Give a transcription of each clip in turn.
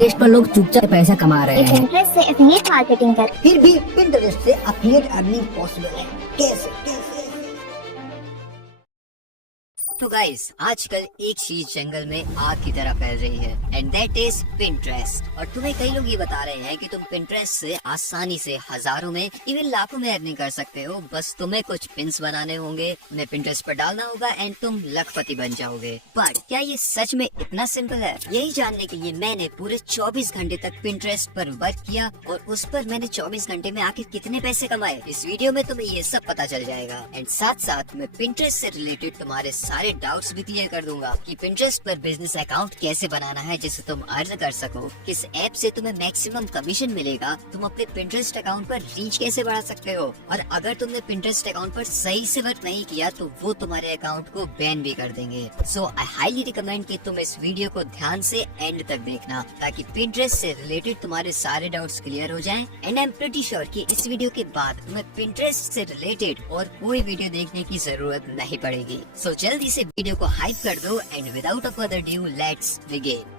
देश पर लोग चुपचाप पैसा कमा रहे हैं, पिंटरेस्ट से एफिलिएट मार्केटिंग कर। फिर भी पिंटरेस्ट से एफिलिएट अर्निंग पॉसिबल है। कैसे कैसे? तो गाइस, आजकल एक चीज जंगल में आग की तरह फैल रही है एंड दैट इज पिंटरेस्ट। और तुम्हें कई लोग ये बता रहे हैं कि तुम पिंटरेस्ट से आसानी से हजारों में इवन लाखों में अर्निंग कर सकते हो। बस तुम्हें कुछ पिन्स बनाने होंगे, उन्हें पिंटरेस्ट पर डालना होगा एंड तुम लखपति बन जाओगे। बट क्या ये सच में इतना सिंपल है? यही जानने के लिए मैंने पूरे 24 घंटे तक पिंटरेस्ट पर वर्क किया और उस पर मैंने 24 घंटे में आखिर कितने पैसे कमाए, इस वीडियो में तुम्हें ये सब पता चल जाएगा। एंड साथ साथ मैं पिंटरेस्ट से रिलेटेड तुम्हारे सारे डाउट्स भी क्लियर कर दूंगा कि पिंटरेस्ट पर बिजनेस अकाउंट कैसे बनाना है जिससे तुम अर्न कर सको, किस ऐप से तुम्हें मैक्सिमम कमीशन मिलेगा, तुम अपने पिंटरेस्ट अकाउंट पर रीच कैसे बढ़ा सकते हो, और अगर तुमने पिंटरेस्ट अकाउंट पर सही से वर्क नहीं किया तो वो तुम्हारे अकाउंट को बैन भी कर देंगे। सो आई हाईली रिकमेंड कि तुम इस वीडियो को ध्यान से एंड तक देखना ताकि पिंटरेस्ट से रिलेटेड तुम्हारे सारे डाउट्स क्लियर हो जाएं। And I am pretty sure कि इस वीडियो के बाद तुम्हें पिंटरेस्ट से रिलेटेड और कोई वीडियो देखने की जरूरत नहीं पड़ेगी। सो जल्दी से वीडियो को हाइप कर दो and without a further due let's begin.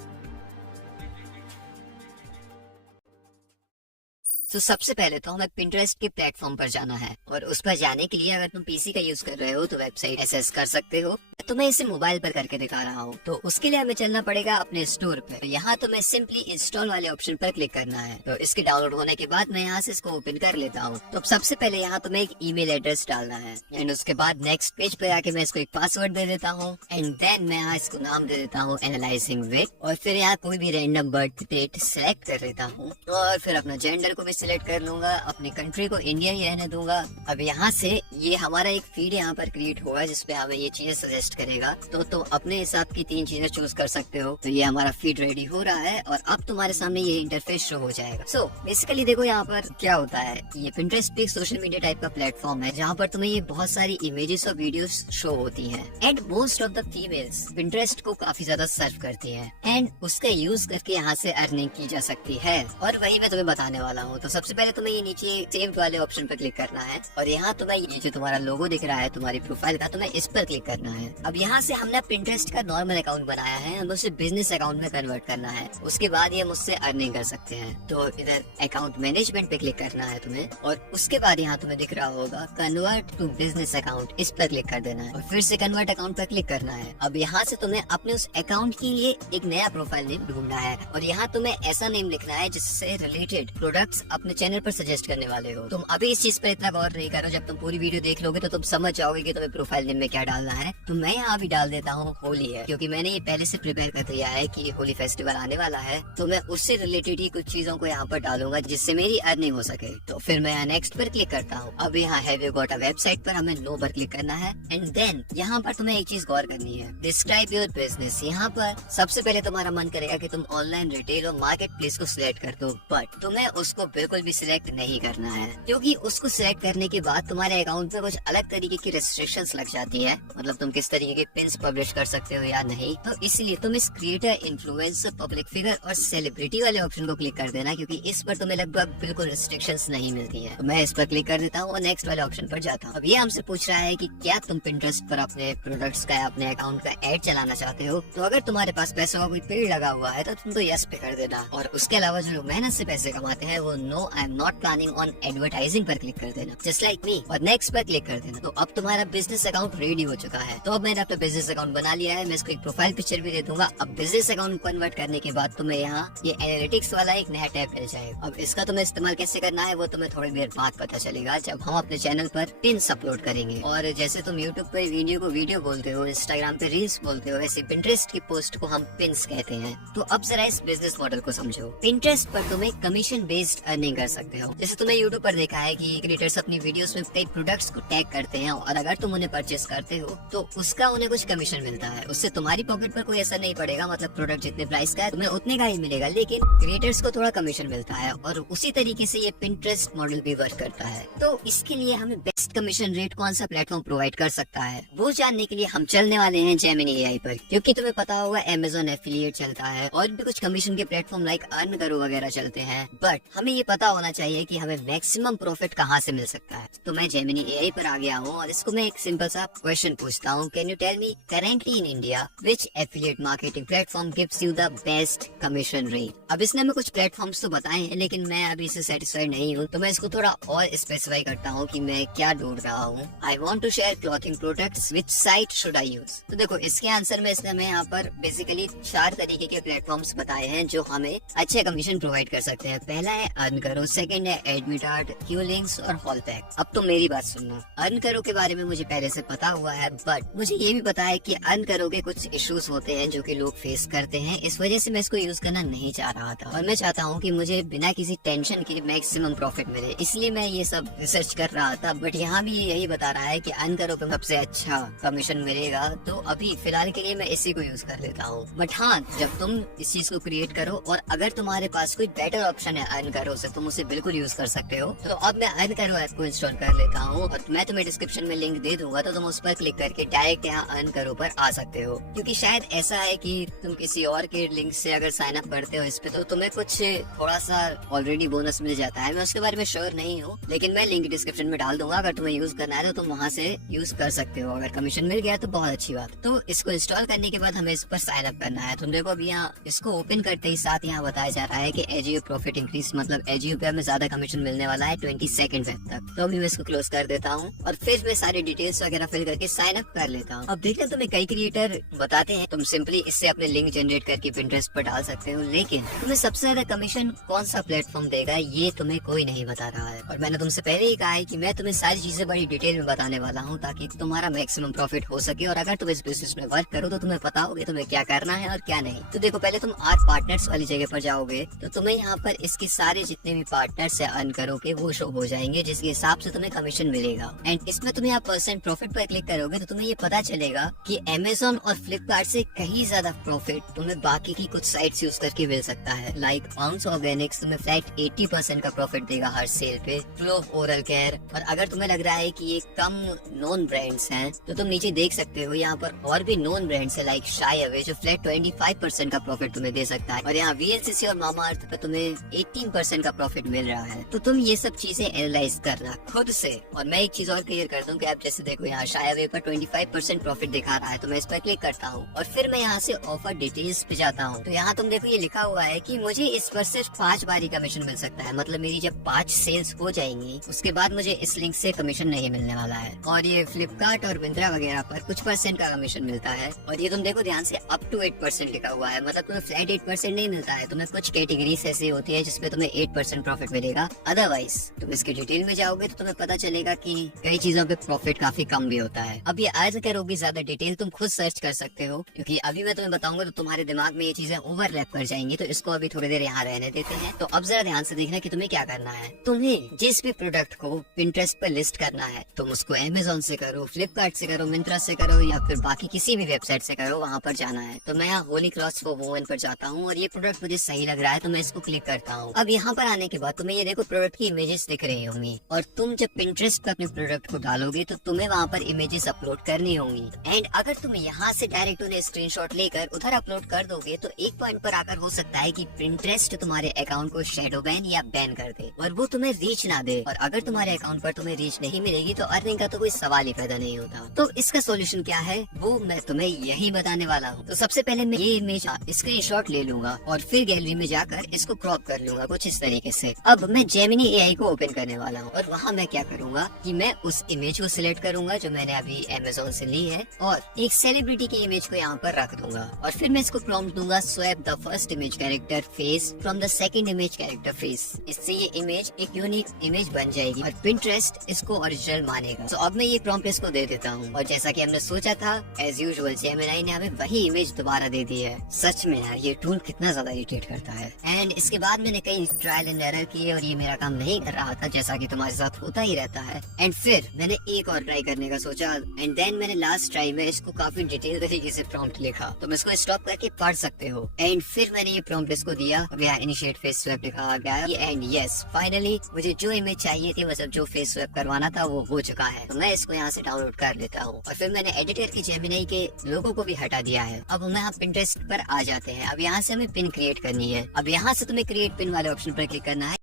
तो सबसे पहले तो हमें पिंटरेस्ट के प्लेटफॉर्म पर जाना है और उस पर जाने के लिए अगर तुम पीसी का यूज कर रहे हो तो वेबसाइट एक्सेस कर सकते हो। तो मैं इसे मोबाइल पर करके दिखा रहा हूँ। तो उसके लिए हमें चलना पड़ेगा अपने स्टोर पे। तो यहाँ तुम्हें सिंपली इंस्टॉल वाले ऑप्शन पर क्लिक करना है। तो इसके डाउनलोड होने के बाद मैं यहाँ से इसको ओपन कर लेता हूँ। तो सबसे पहले यहाँ तुम्हें एक ईमेल एड्रेस डालना है एंड उसके बाद नेक्स्ट पेज पे आके मैं इसको एक पासवर्ड दे देता हूँ एंड देन मैं यहाँ इसको नाम दे देता हूँ एनालाइजिंग विद, और फिर यहाँ कोई भी रैंडम बर्थ डेट सिलेक्ट कर लेता हूँ और फिर अपना जेंडर को भी सिलेक्ट कर लूंगा, अपनी कंट्री को इंडिया ही रहने दूंगा। अब यहाँ से ये हमारा एक फीड यहाँ पर क्रिएट होगा जिसपे हमें ये चीजें सजेस्ट करेगा। तो तुम अपने हिसाब की 3 चीजें चूज कर सकते हो। तो ये हमारा फीड रेडी हो रहा है और अब तुम्हारे सामने ये इंटरफेस शो हो जाएगा। सो बेसिकली देखो यहाँ पर क्या होता है, ये पिंटरेस्ट भी एक सोशल मीडिया टाइप का प्लेटफॉर्म है जहाँ पर तुम्हें ये बहुत सारी इमेजेस और वीडियोस शो होती हैं and most of the females Pinterest को काफी ज्यादा सर्व करती हैं एंड उसका यूज करके यहाँ से अर्निंग की जा सकती है और वही मैं तुम्हें बताने वाला हूँ। तो सबसे पहले तुम्हें ये नीचे सेव्ड वाले ऑप्शन पर क्लिक करना है और यहाँ तुम्हें ये जो तुम्हारा लोगो दिख रहा है तुम्हारी प्रोफाइल का, तुम्हें इस पर क्लिक करना है। अब यहाँ से हमने पिंटरेस्ट का नॉर्मल अकाउंट बनाया है, हमें उसे बिजनेस अकाउंट में कन्वर्ट करना है। उसके बाद ये मुझसे अर्निंग कर सकते हैं। तो इधर अकाउंट मैनेजमेंट पे क्लिक करना है तुम्हें और उसके बाद यहाँ तुम्हें दिख रहा होगा कन्वर्ट टू बिजनेस अकाउंट, इस पर क्लिक कर देना है और फिर से कन्वर्ट अकाउंट पर क्लिक करना है। अब यहाँ से तुम्हें अपने उस अकाउंट के लिए एक नया प्रोफाइल नेम ढूंढना है और यहाँ तुम्हें ऐसा नेम लिखना है जिससे रिलेटेड प्रोडक्ट्स अपने चैनल पर सजेस्ट करने वाले हो। तुम अभी इस चीज पर इतना गौर नहीं करो, जब तुम पूरी वीडियो देख लोगे तो तुम समझ जाओगे कि तुम्हें प्रोफाइल नेम में क्या डालना है। तो मैं यहाँ भी डाल देता हूँ होली है, क्योंकि मैंने ये पहले से प्रिपेयर कर दिया है कि होली फेस्टिवल आने वाला है। तो मैं उससे रिलेटेड ही कुछ चीजों को यहाँ पर डालूंगा जिससे मेरी अर्निंग हो सके। तो फिर मैं यहाँ नेक्स्ट पर क्लिक करता हूँ। अब यहाँ have you got a website पर हमें नो पर क्लिक करना है एंड देन यहाँ पर तुम्हें एक चीज गौर करनी है, डिस्क्राइब योर बिजनेस। यहाँ पर सबसे पहले तुम्हारा मन करेगा कि तुम ऑनलाइन रिटेल और मार्केट प्लेस को सिलेक्ट कर दो, बट तुम्हें उसको बिल्कुल भी सिलेक्ट नहीं करना है क्योंकि उसको सिलेक्ट करने के बाद तुम्हारे अकाउंट में कुछ अलग तरीके की रेस्ट्रिक्शंस लग जाती है। मतलब तुम किस तरीके के पिन्स पब्लिश कर सकते हो या नहीं। तो इसलिए तुम इस क्रिएटर, इन्फ्लुएंसर, पब्लिक फिगर और सेलिब्रिटी वाले ऑप्शन को क्लिक कर देना क्योंकि इस पर तुम्हें लगभग बिल्कुल रेस्ट्रिक्शंस नहीं मिलती है। तो मैं इस पर क्लिक कर देता हूँ और नेक्स्ट वाले ऑप्शन पर जाता हूँ। अब ये हमसे पूछ रहा है कि क्या तुम पिंटरेस्ट पर अपने प्रोडक्ट्स का, अपने अकाउंट का एड चलाना चाहते हो। तो अगर तुम्हारे पास पैसों का कोई पेड़ लगा हुआ है तो तुम तो यस पे कर देना, और उसके अलावा जो लोग मेहनत से पैसे कमाते हैं वो no I am not planning on advertising पर क्लिक कर देना, जस्ट लाइक मी, और नेक्स्ट पर क्लिक कर देना। तो अब तुम्हारा बिजनेस अकाउंट रेडी हो चुका है। तो अब मैंने अपना बिजनेस अकाउंट बना लिया है, मैं इसको एक प्रोफाइल पिक्चर भी दे दूंगा। अब बिजनेस अकाउंट कन्वर्ट करने के बाद तुम्हें यहाँ ये एनालिटिक्स वाला एक नया टैब मिल जाएगा। अब इसका तुम्हें इस्तेमाल कैसे करना है वो तुम्हें थोड़ी देर बाद पता चलेगा जब हम अपने चैनल पर पिन्स अपलोड करेंगे। और जैसे तुम यूट्यूब पर वीडियो को वीडियो बोलते हो, इंस्टाग्राम पे रील्स बोलते हो, वैसे पिंटरेस्ट की पोस्ट को हम पिन्स कहते हैं। तो अब जरा इस बिजनेस मॉडल को समझो। पिंटरेस्ट पर तुम्हें कमीशन बेस्ड अर्निंग कर सकते हो। जैसे तुमने यूट्यूब पर देखा है कि क्रिएटर्स अपनी वीडियोस में कई प्रोडक्ट्स को टैग करते हैं और अगर तुम उन्हें परचेस करते हो तो उसका उन्हें कुछ कमीशन मिलता है। उससे तुम्हारी पॉकेट पर कोई असर नहीं पड़ेगा, मतलब प्रोडक्ट जितने प्राइस का है तुम्हें उतने का ही मिलेगा, लेकिन क्रिएटर्स को थोड़ा कमीशन मिलता है। और उसी तरीके से ये पिंटरेस्ट मॉडल भी वर्क करता है। तो इसके लिए हमें बेस्ट कमीशन रेट कौन सा प्लेटफॉर्म प्रोवाइड कर सकता है वो जानने के लिए हम चलने वाले हैं जेमिनी एआई पर, क्योंकि तुम्हें पता होगा अमेज़न एफिलिएट चलता है और भी कुछ कमीशन के प्लेटफॉर्म लाइक अर्न करो वगैरह चलते हैं, बट हमें ये पता होना चाहिए कि हमें मैक्सिमम प्रॉफिट कहाँ से मिल सकता है। तो मैं जेमिनी एआई पर आ गया हूँ और इसको मैं एक सिंपल सा क्वेश्चन पूछता हूँ can you tell me currently in India which affiliate marketing platform gives you the best commission rate. अब इसने हमें कुछ प्लेटफॉर्म्स तो बताए हैं, लेकिन मैं अभी इससे सेटिस्फाइड नहीं हूँ, तो मैं इसको थोड़ा और स्पेसिफाई करता हूँ कि मैं क्या ढूंढ रहा हूँ। I want to share clothing products, which site should I use. तो देखो इसके आंसर में इसने हमें यहाँ पर बेसिकली 4 तरीके के प्लेटफॉर्म्स बताए हैं जो हमें अच्छे कमीशन प्रोवाइड कर सकते हैं। पहला है अर्न करो, सेकंड है एडमिटार्ट, क्यू लिंक्स और हॉल पैक। अब तो मेरी बात सुनना, अर्न करो के बारे में मुझे पहले से पता हुआ है, बट मुझे ये भी पता है कि अर्न करो के कुछ इश्यूज होते हैं जो कि लोग फेस करते हैं। इस वजह से मैं इसको यूज करना नहीं चाह रहा था और मैं चाहता हूँ कि मुझे बिना किसी टेंशन के मैक्सिमम प्रॉफिट मिले, इसलिए मैं ये सब रिसर्च कर रहा था। बट यहाँ भी यही बता रहा है कि अर्न करो पे सबसे अच्छा कमीशन मिलेगा, तो अभी फिलहाल के लिए मैं इसी को यूज कर लेता हूँ। बट हाँ, जब तुम इस चीज को क्रिएट करो और अगर तुम्हारे पास कोई बेटर ऑप्शन है अर्न करो से, तुम उसे बिल्कुल यूज कर सकते हो। तो अब मैं अर्न करो ऐप को इंस्टॉल कर लेता हूँ और मैं तुम्हें डिस्क्रिप्शन में लिंक दे दूंगा, तो तुम उस पर क्लिक करके डायरेक्ट यहाँ अर्न करो पर आ सकते हो। क्योंकि शायद ऐसा है कि तुम किसी और के लिंक से अगर साइन अप करते हो इस पे, तो तुम्हें कुछ थोड़ा सा ऑलरेडी बोनस मिल जाता है। मैं उसके बारे में श्योर नहीं हूँ, लेकिन मैं लिंक डिस्क्रिप्शन में डाल दूंगा। अगर तुम्हें यूज करना है तो तुम वहाँ से यूज कर सकते हो। अगर कमीशन मिल गया तो बहुत अच्छी बात। तो इसको इंस्टॉल करने के बाद हमें इस पर साइन अप करना है। तुम देखो अभी यहाँ इसको ओपन करते ही साथ यहाँ बताया जा रहा है कि एजीओ प्रॉफिट इंक्रीज, मतलब एजीओ पे हमें ज्यादा कमीशन मिलने वाला है 22 फेब तक। तो अभी मैं इसको क्लोज कर देता हूँ और फिर मैं सारी डिटेल्स वगैरह फिल करके साइन अप कर लेता हूँ। अब देखते तुम्हें कई क्रिएटर बताते हैं तुम सिंपली इससे अपने लिंक जनरेट करके पिंटरेस्ट पर डाल सकते हो, लेकिन तुम्हें सबसे ज्यादा कमीशन कौन सा प्लेटफॉर्म देगा ये तुम्हें कोई नहीं बता रहा है। और मैंने तुमसे पहले ही कहा है कि मैं तुम्हें सारी चीजें बड़ी डिटेल में बताने वाला हूँ ताकि तुम्हारा मैक्सिमम प्रॉफिट हो सके। और अगर तुम इस बिजनेस में वर्क करो तो तुम्हें पता होगा तुम्हें क्या करना है और क्या नहीं। तो देखो पहले तुम आर पार्टनर्स वाली जगह पर जाओगे तो तुम्हें यहाँ पर इसके सारे जितने भी पार्टनर्स से अर्न करोगे वो शो हो जाएंगे, जिसके हिसाब से तुम्हें कमीशन मिलेगा। एंड इसमें तुम्हें आप परसेंट प्रॉफिट पर क्लिक करोगे तो तुम्हें ये पता चलेगा कि अमेजोन और फ्लिपकार्ट से कहीं ज्यादा प्रॉफिट तुम्हें बाकी की कुछ साइट्स यूज करके मिल सकता है। लाइक पाउंड्स ऑर्गेनिक्स तुम्हें फ्लैट 80% का प्रॉफिट देगा हर सेल पे, फ्लो ओरल केयर। और अगर तुम्हें लग रहा है कि ये कम नॉन ब्रांड्स हैं तो तुम नीचे देख सकते हो यहाँ पर और भी नॉन ब्रांड्स है लाइक शाई अवे जो फ्लैट 25% का प्रॉफिट तुम्हें दे सकता है। और यहाँ वीएलसीसी और मामा अर्थ पे तुम्हें 18% का प्रॉफिट मिल रहा है। तो तुम ये सब चीजें एनालाइज करना खुद से। और मैं एक चीज और क्लियर कर दूं कि आप जैसे देखो यहाँ शाई अवे पर 25% प्रॉफिट दिखा रहा है, तो मैं इस पर क्लिक करता हूँ और फिर मैं यहाँ से ऑफर डिटेल्स पे जाता हूँ। तो यहाँ तुम देखो ये लिखा हुआ है कि मुझे इस पर सिर्फ 5 बार ही कमीशन मिल सकता है, मतलब मेरी जब 5 सेल्स हो जाएंगी उसके बाद मुझे इस लिंक से कमीशन नहीं मिलने वाला है। और ये फ्लिपकार्ट और मिंत्रा वगैरह पर कुछ % का कमीशन मिलता है। और ये तुम देखो ध्यान से अप टू 8% लिखा हुआ है, मतलब तुम्हें फ्लैट 8% नहीं मिलता है। तुम्हें कुछ कैटेगरीज ऐसी होती है जिसपे तुम्हें 8% प्रॉफिट मिलेगा। अदरवाइज तुम इसके डिटेल में जाओगे तो तुम्हें पता चलेगा कि कई चीजों पे प्रॉफिट काफी कम भी होता है। अब ये आज करोगे ज्यादा डिटेल तुम खुद सर्च कर सकते हो, क्योंकि अभी मैं तुम्हें बताऊंगा तो तुम्हारे दिमाग में ये चीजें ओवरलैप कर जाएंगी। तो इसको अभी थोड़ी देर यहाँ रहने देते हैं। तो अब जरा ध्यान से देखना कि तुम्हें क्या करना है। तुम्हें जिस भी प्रोडक्ट को पिंटरेस्ट पर लिस्ट करना है तुम उसको अमेजोन से करो, फ्लिपकार्ट से करो, मिंत्रा से करो या फिर बाकी किसी भी वेबसाइट से करो, वहाँ पर जाना है। तो मैं यहाँ होली क्लॉथ्स फॉर वुमेन पर जाता हूँ और ये प्रोडक्ट मुझे सही लग रहा है तो मैं इसको क्लिक करता हूँ। अब यहाँ पर आने के बाद तुम्हें ये देखो प्रोडक्ट की इमेजेस दिख रही होंगी और तुम जब पिंटरेस्ट पर अपने प्रोडक्ट को डालोगे तो तुम्हें वहाँ पर इमेजेस अपलोड करनी होंगी। एंड अगर तुम यहाँ से डायरेक्ट उन्हें स्क्रीनशॉट लेकर उधर अपलोड कर दोगे तो एक पॉइंट पर आकर हो सकता है कि पिंटरेस्ट तुम्हारे अकाउंट को शैडो बैन या बैन कर दे और वो तुम्हें रीच ना दे। और अगर तुम्हारे अकाउंट पर तुम्हें रीच नहीं मिलेगी तो अर्निंग का तो कोई सवाल ही पैदा नहीं होता। तो इसका सोल्यूशन क्या है वो मैं तुम्हें यही बताने वाला हूँ। तो सबसे पहले मैं ये इमेज स्क्रीनशॉट ले लूंगा और फिर गैलरी में जाकर इसको क्रॉप कर लूंगा कुछ इस तरीके से। अब मैं जेमिनी एआई को ओपन करने वाला हूँ और वहाँ मैं क्या करूँगा कि मैं उस इमेज को सिलेक्ट करूंगा जो मैंने अभी अमेजोन से ली है और एक सेलिब्रिटी की इमेज को यहाँ पर रख दूंगा और फिर मैं इसको प्रॉम्प्ट दूंगा swap the first image character face from the second image character face. इससे ये इमेज एक यूनिक इमेज बन जाएगी और पिंटरेस्ट इसको ओरिजिनल मानेगा। तो अब मैं ये प्रॉम्प्ट इसको दे देता हूँ और जैसा कि हमने सोचा था एज यूजुअल जेमिनी ने हमें वही इमेज दोबारा दे दी है। सच में यार ये टूल कितना ज्यादा इरिटेट करता है। एंड इसके बाद मैंने कई ट्रायल एंड एरर किए और ये मेरा काम नहीं कर रहा था, जैसा कि तुम्हारे साथ होता ही रहता है। एंड फिर मैंने एक और ट्राई करने का सोचा एंड देन मैंने लास्ट ट्राई में इसको काफी डिटेल तरीके से प्रॉम्प्ट लिखा। तुम इसको स्टॉप करके पढ़ सकते हो। एंड फिर मैंने ये प्रॉम्प्ट इसको दिया। अब यहाँ इनिशिएट फेस स्वैप लिखा गया एंड यस फाइनली मुझे जो इमेज चाहिए थी, मतलब जो फेस स्वैप करवाना था वो हो चुका है। तो मैं इसको यहाँ से डाउनलोड कर लेता हूँ और फिर मैंने एडिटर की जेमिनी के लोगो को भी हटा दिया है। अब हम यहाँ पिंटरेस्ट पर आ जाते हैं। अब यहाँ से हमें पिन क्रिएट करनी है। अब यहाँ से तुम्हें क्रिएट पिन वाले ऑप्शन पर क्लिक करना है।